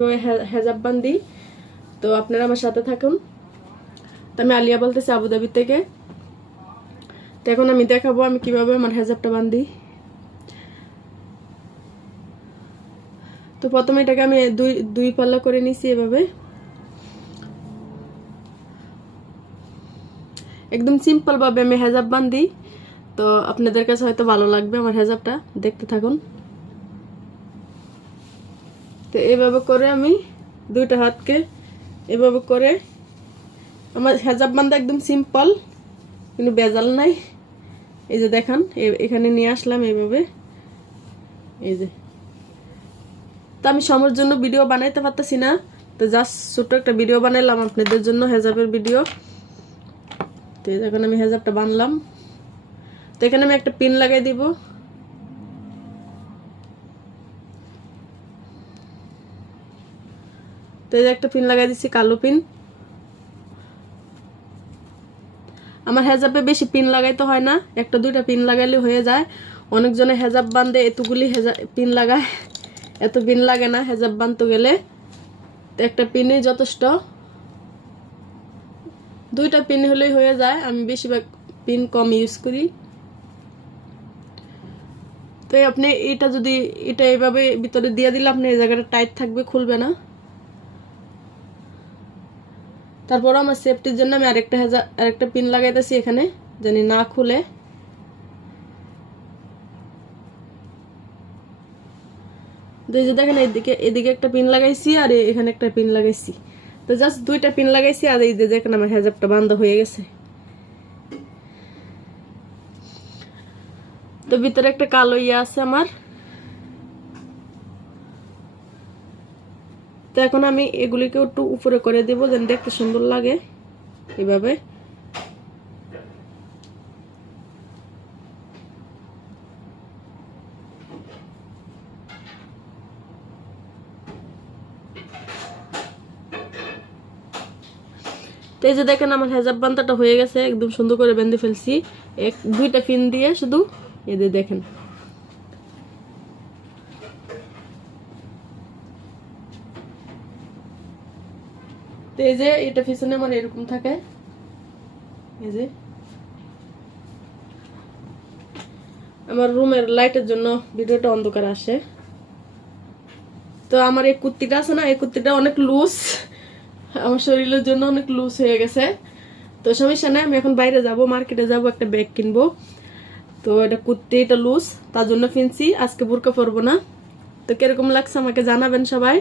হেজাব বান্ধি। তো আপনারা আমার সাথে থাকুন। তো আমি আলিয়া বলতেছি আবুধাবি থেকে। তো এখন আমি দেখাবো আমি কিভাবে আমার হেজাবটা বান্ধি। তো প্রথমে এটাকে আমি দুই পাল্লা করে নিছি এভাবে। একদম সিম্পল ভাবে আমি হেজাব বান্ধি। তো আপনাদের কাছে হয়তো ভালো লাগবে আমার হেজাবটা, দেখতে থাকুন। তো এইভাবে করে আমি দুইটা হাতকে এভাবে করে আমার হেজাব বান্ধা একদম সিম্পল, কিন্তু বেজাল নাই। এই যে দেখান, এখানে নিয়ে আসলাম এইভাবে। এই যে, তো আমি সময়ের জন্য ভিডিও বানাইতে পারতেছি না, তো জাস্ট ছোট্ট একটা ভিডিও বানাইলাম আপনাদের জন্য, হেজাবের ভিডিও। তো এখন আমি হেজাবটা বানলাম। তো এখানে আমি একটা পিন লাগাই দিব। তো এই যে একটা পিন লাগাই দিচ্ছি, কালো পিন। আমার হেজাবে বেশি পিন লাগাইতে হয় না, একটা দুইটা পিন লাগাইলে হয়ে যায়। অনেকজনে হেজাব বান্ধে এতগুলি পিন লাগায়, এত পিন লাগে না হেজাব বানতে গেলে। তো একটা পিনই যথেষ্ট, দুইটা পিন হলেই হয়ে যায়। আমি বেশিরভাগ পিন কম ইউজ করি। তো আপনি এটা এইভাবে ভিতরে দিয়ে দিলে আপনি এই জায়গাটা টাইট থাকবে, খুলবে না। তারপর আমার সেফটির জন্য আমি আরেকটা পিন লাগাইতেছি এখানে, জানি না খুলে। তো এই যে দেখেন, এদিকে একটা পিন লাগাইছি আর এখানে একটা পিন লাগাইছি। তো জাস্ট দুইটা পিন লাগাইছি, আর এই যে দেখেন আমার হেজাবটা বান্ধা হয়ে গেছে। তো ভিতরে একটা কালো আছে আমার। তো এখন আমি এগুলিকে একটু উপরে করে দেবো, যেন দেখতে সুন্দর লাগে এভাবে। তো এই যে দেখেন আমার হেজাব বান্ধাটা হয়ে গেছে, একদম সুন্দর করে বেঁধে ফেলছি দুইটা পিন দিয়ে শুধু। এই যে দেখেন, তো এই যে এটা পিছনে আমার এরকম থাকে। এই যে আমার রুমের লাইটের জন্য ভিডিওটা অন্ধকার আসে। তো আমার এই কুর্তিটা আছে না, এই কুর্তিটা অনেক লুজ, আমার শরীরের জন্য অনেক লুজ হয়ে গেছে। তো সমস্যা নাই, আমি এখন বাইরে যাব, মার্কেটে যাব, একটা ব্যাগ কিনবো। তো এটা কুর্তি, এটা লুজ, তার জন্য কিনছি। আজকে বোরকা পরবো না। তো কিরকম লাগছে আমাকে জানাবেন সবাই।